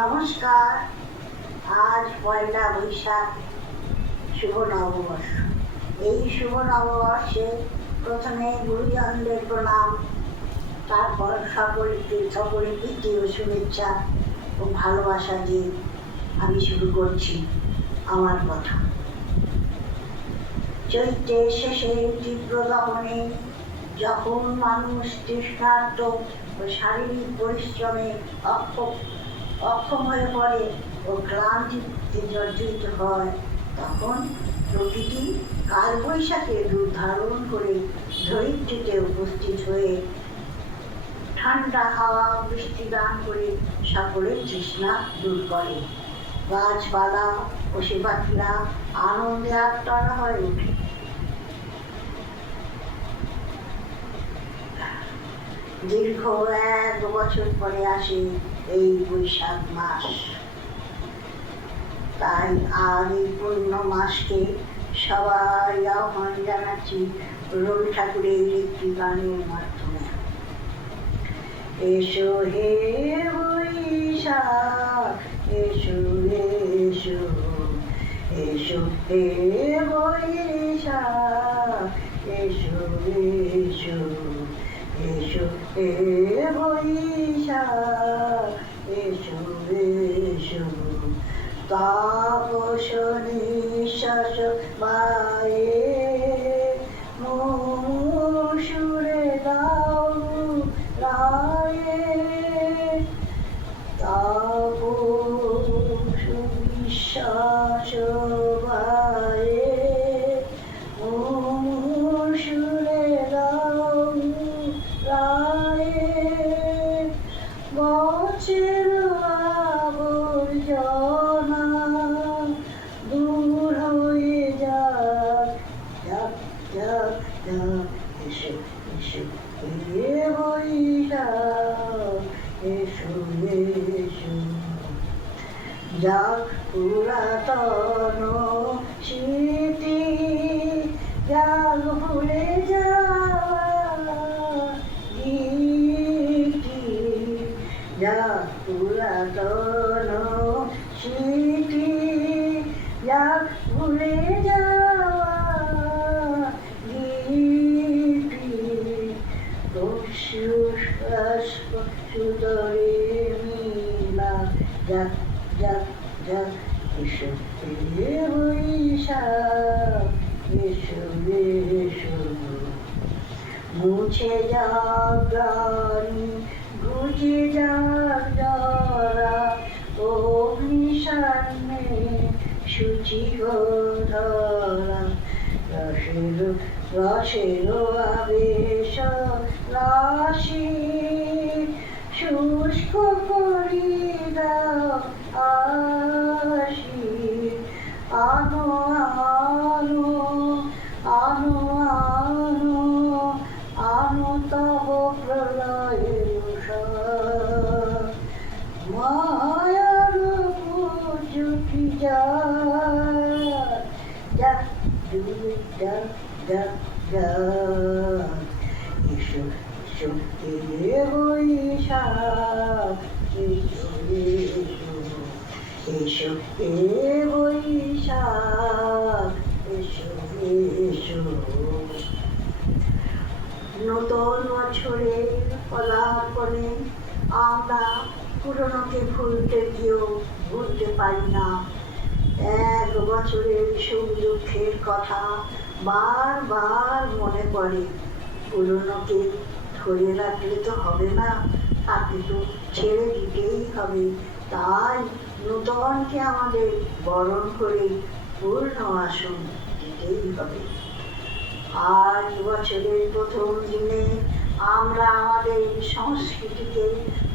নমস্কার। আজ পয়লা বৈশাখ, শুভ নববর্ষ। এই শুভ নববর্ষে প্রথমে গুরুজনদের প্রণাম, তারপর সকল প্রীতি ও শুভেচ্ছা ও ভালোবাসা দিয়ে আমি শুরু করছি আমার কথা। চৈত্রের শেষে তীব্র দহনে যখন মানুষ তৃষ্ণার্ত ও শারীরিক পরিশ্রমে অক্ষম হয়ে পড়ে ও ক্লান্তিতে জর্জরিত হয়, তখন প্রকৃতি কালবৈশাখের রূপ ধারণ করে ধরিত্রীতে উপস্থিত হয়ে ঠান্ডা হাওয়া বৃষ্টি দান করে সকলের তৃষ্ণা দূর করে। গাছপালা পশু পাখিরা আনন্দে আত্মহারা হয়ে ওঠে। দীর্ঘ 1 বছর পরে আসে এই বৈশাখ মাস। তাই আজ এই পূর্ণ মাসকে সবাই আহ্বান জানাচ্ছি রবি ঠাকুরের একটি গানের মাধ্যমে। এসো হে বৈশাখ, এসো এসো, এসো হে বৈশাখ, এসো এসো, এসো হে বৈশাখ, এসো এসো। তাপস নিঃশ্বাস বায়ে সুরে দাও রায়ে, তাপস নিঃশ্বাস বায়ে সুরে দাও রায়ে। বছের আবর্জনা দূর হয়ে যাক, যাক যাক যাক। এসো এসো হে বৈশাখ, এসো এসো। যাক পুরাতন স্মৃতি, যাক ভুলে যাওয়া গীতি, যাক পুরাতন স্মৃতি, যাক ভুলে যাওয়া গীতি। সুদরে মিলা, যাক যাক যাক। এসো হে বৈশাখ, এসো এসো। মুছে যাক গ্লানি, ঘুচে যাক জরা, অগ্নিশানে শুচির ধরা। রসের আবেশ রাশি শুষ্ক করি দাও আসি। আনো আনো আনো আনো, আনো তব প্রলয়ের মায়ার পুজুটি যাক, যাক যাক যাক যাক। এসো এসো হে বৈশাখ, এসো এসো, এসো হে বৈশাখ, এসো এসো। নতুন বছরের পদার্পণে আমরা পুরনোকে ভুলতে গিয়েও ভুলতে পারি না। 1 বছরের সুখ দুঃখের কথা বারবার মনে পড়ে। পুরনোকে ধরে রাখলে তো হবে না, তাকে তো ছেড়ে দিতেই হবে। তাই নূতনকে আমাদের বরণ করে পূর্ণ আসন দিতেই হবে। আজ বছরের প্রথম দিনে আমরা আমাদের সংস্কৃতিকে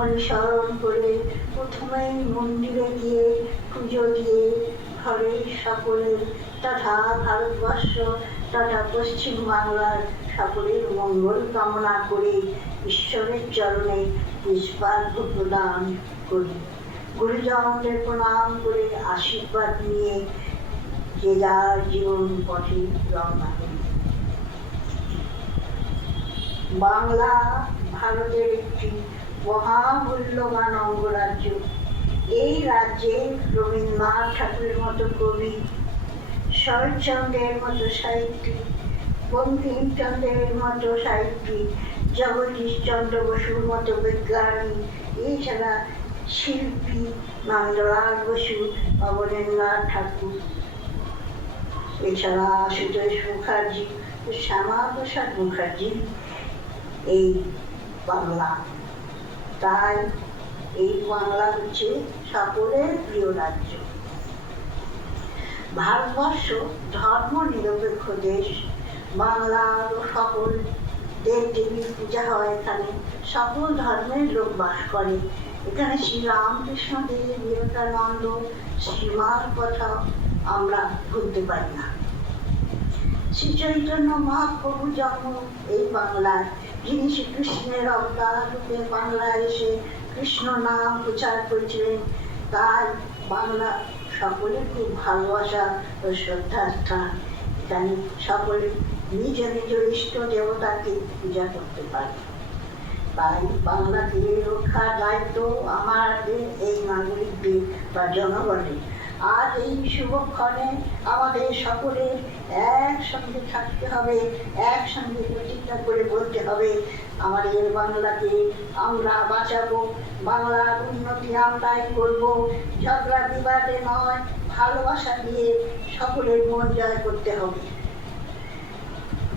অনুসরণ করে প্রথমেই মন্দিরে গিয়ে পুজো দিয়ে ঘরের সকলের তথা ভারতবর্ষ তথা পশ্চিমবাংলার সকলের মঙ্গল কামনা করে ঈশ্বরের চরণে পুষ্পার্ঘ্য প্রদান করি। গুরুজনদের প্রণাম করে আশীর্বাদ নিয়ে যে যার জীবন পথে রওনা করি। বাংলা ভারতের একটি মহামূল্যবান অঙ্গরাজ্য। এই রাজ্যে রবীন্দ্রনাথ ঠাকুরের মতো কবি, শরৎচন্দ্রের মতো সাহিত্যিক, বঙ্কিমচন্দ্রের মতো সাহিত্যিক, জগদীশ চন্দ্র বসুর মতো বিজ্ঞানী, এছাড়া শিল্পী নন্দলাল বসু, অবনীন্দ্রনাথ ঠাকুর, এছাড়া আশুতোষ মুখার্জি, শ্যামাপ্রসাদ মুখার্জি এই বাংলা। তাই এই বাংলা হচ্ছে সকলের প্রিয় রাজ্য। ভারতবর্ষ ধর্ম নিরপেক্ষ দেশ। বাংলার সকল দেব দেবীর পূজা হয় এখানে, সকল ধর্মের লোক বাস করে এখানে। শ্রীরামকৃষ্ণ দেব, বিবেকানন্দ, শ্রীমার কথা আমরা ভুলতে পারি না। শ্রী চৈতন্য মহাপ্রভু জন্ম এই বাংলায়, যিনি শ্রীকৃষ্ণের অবতার রূপে বাংলায় এসে কৃষ্ণ নাম প্রচার করেছিলেন। তাই বাংলা সকলের খুব ভালোবাসা ও শ্রদ্ধার স্থান। এখানে সকলে নিজ নিজ ইষ্ট দেবতাকে পূজা করতে পারে। তাই বাংলাকে রক্ষার দায়িত্ব আমাদের এই নাগরিকদের বা জনগণের। আজ এই শুভক্ষণে আমাদের সকলের একসঙ্গে থাকতে হবে, একসঙ্গে প্রতিজ্ঞা করে বলতে হবে, আমাদের বাংলাকে আমরা বাঁচাবো, বাংলার উন্নতি আমরাই করব। ঝগড়া বিবাদে নয়, ভালোবাসা দিয়ে সকলের মন জয় করতে হবে।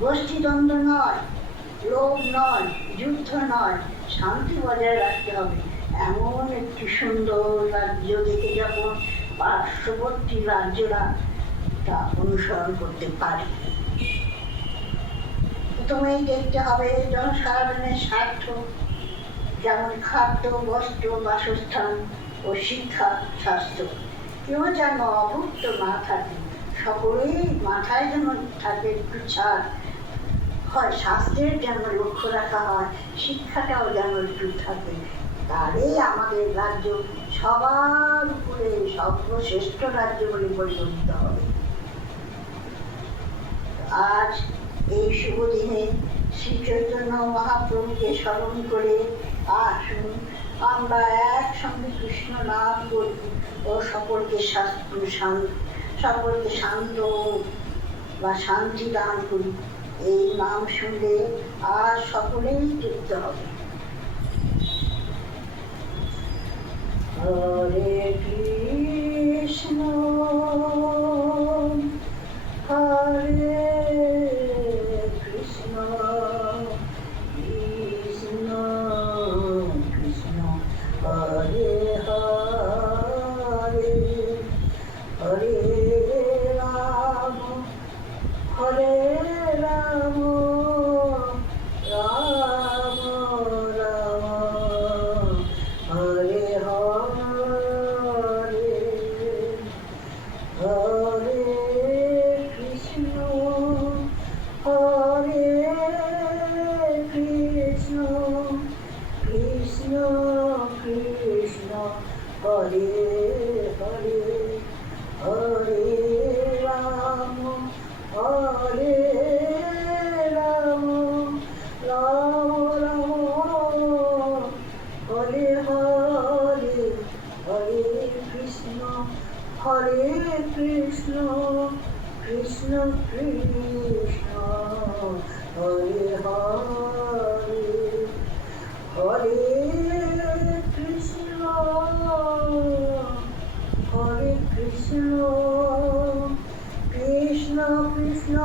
গোষ্ঠীদ্বন্দ্ব নয়, লোভ নয়, যুদ্ধ নয়, শান্তি বজায় রাখতে হবে। এমন একটি সুন্দর রাজ্য দেখে যখন পার্শ্ববর্তী রাজ্যরা তা অনুসরণ করতে পারে। প্রথমেই দেখতে হবে জনসাধারণের স্বার্থ, যেমন খাদ্য, বস্ত্র, বাসস্থান ও শিক্ষা, স্বাস্থ্য। কেউ যেন অভুক্ত না থাকে, সকলেই মাথায় যেন থাকে একটু ছাড় হয়, স্বাস্থ্যের যেন লক্ষ্য রাখা হয়, শিক্ষাটাও যেন একটু থাকে। তাহলেই আমাদের রাজ্য সবার উপরে সর্বশ্রেষ্ঠ রাজ্য বলে পরিগণিত হবে। আজ এই শুভ দিনে শ্রী চৈতন্য মহাপ্রভুকে স্মরণ করে আসুন আমরা একসঙ্গে কৃষ্ণ নাম করি ও সকলকে শান্ত বা শান্তি দান করি। এই নাম শুনলে আজ সকলেই তৃপ্ত হবে। হরে কৃষ্ণ হরে কৃষ্ণ কৃষ্ণ কৃষ্ণ হরে হরে হরে রাম হরে রাম রাম রাম হরে হরে হরে কৃষ্ণ কৃষ্ণ কৃষ্ণ হরে হরে হরে রাম হরে রাম রাম রাম হরে হরে হরে কৃষ্ণ কৃষ্ণ কৃষ্ণ হরে হরে হরে কৃষ্ণ কৃষ্ণ কৃষ্ণ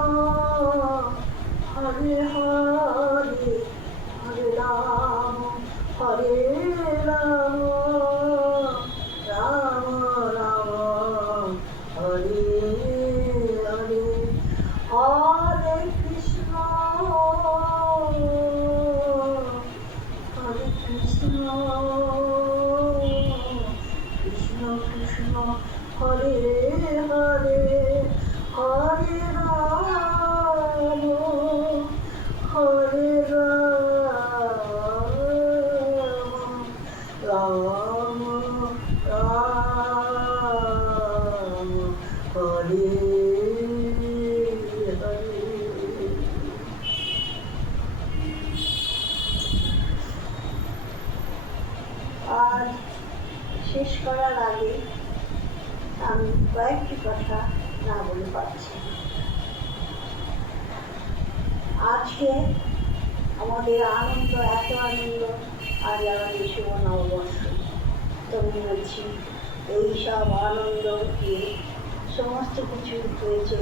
হরে হরে হরে রাম রাম রাম হরে হরে হরে কৃষ্ণ কৃষ্ণ কৃষ্ণ হরে হরে হরে রাম হরে সাফল্য পাচ্ছে। আজকে আমাদের আনন্দ, এত আনন্দ, আজ আমাদের শুভ নববর্ষ। তবে বলছি এইসব আনন্দ দিয়ে সমস্ত কিছু হয়েছে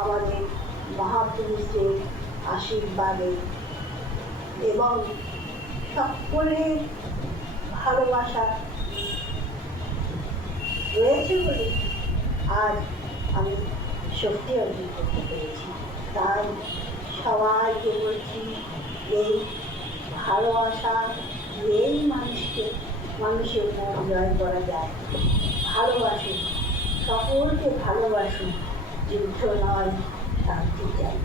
আমাদের মহাপুরুষদের আশীর্বাদে এবং সকলের ভালোবাসা রয়েছে বলে আজ আমি শক্তি অর্জন করতে পেরেছি। তাই সবাইকে বলছি, এই ভালোবাসা দিয়েই মানুষের মন জয় করা যায়। ভালোবাসুন, সকলকে ভালোবাসুন, যুদ্ধ নয়, শান্তি চাই।